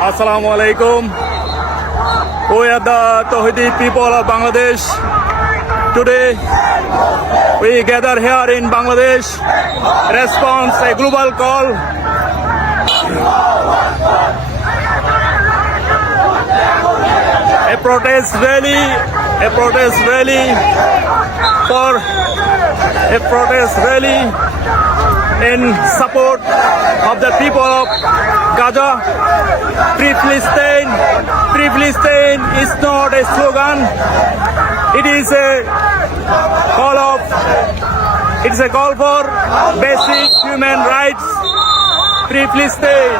Assalamu alaikum. We are the Tawhidi people of Bangladesh. Today, we gather here in Bangladesh, response a global call. A protest rally in support of the people of Gaza. Free Palestine is not a slogan. It is a call for basic human rights. Free Palestine.